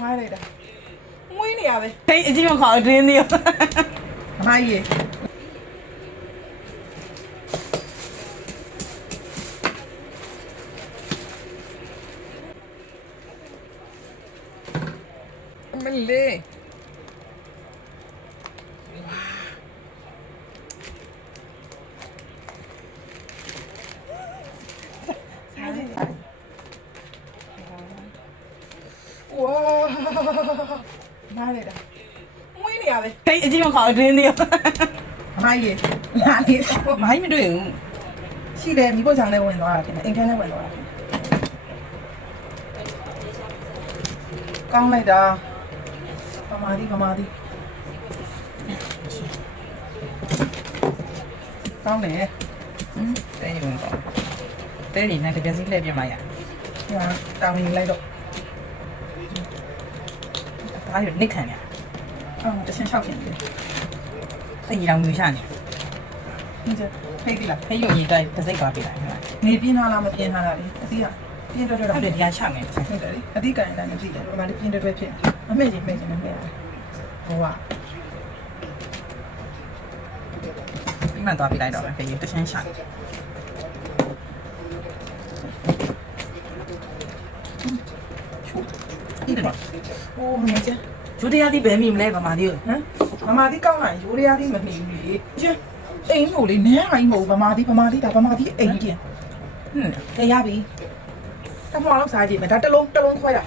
မိုင်းလိုက်တာမွေးနေရပဲ ဟေးအကြီးမခေါ်အတွင်းသေးရော မိုင်းရေမလေးဝါမိုင်းလိုက်တာမွေးနေရပဲ ဟေးအကြီးမခေါ်အတွင်းသေးရော မိုင်းရေလာနေ မိုင်းမတွေ့ဘူး ရှိတယ်မိဖို့ချောင်းနဲ့ဝင်သွားတာတင်အိမ်ထဲနဲ့ဝင်သွားတာကောင်းလိုက်တာပမာဒီကောင်းတယ် တဲရုံတော့တဲနေနဲ့တပြက်စီးလှည့်ပြမရ ညာတောင်းနေလိုက်တော့ ဒါရနိတ်ခံရ အော်တချင်6ပြင်တယ် အကြီးတောင်မျိုးရှာနေ ဒီကျဖိတ်ပြီလား ဟေးရုံကြီးတိုက်တစ်စိတ်သွားပြလိုက်ဟဲ့လား နေပြင်းထားလားမပြင်းထားလားလေအတိကပြင်းတော့တော့ ဟုတ်တယ်ဒီကချမယ် ဟုတ်တယ်လေအတိကန်တိုင်းမကြည့်တယ်ပမာဒီပြင်းတော့ဖြစ်အမေကြီးမေ့ချင်တယ်ဟိုက ဒီမှသွားပြလိုက်တော့ပဲဟေးတချမ်းရှာ ဒီတော့โอ้နေချင် ဂျူတရားတိဘယ်မိမလဲဗမာတိကို ဟမ်မမဒီကောင်းလာရိုးရရသေးမနေဘူးလေကျအိမ်မို့လေနန်းဟိုင်းမို့ဗမာဒီဒါဗမာဒီအိမ်ကျင် ဟွန်း ရပြီတမောင်လောက်စားကြည့်မယ်ဒါတစ်လုံးခွဲတာ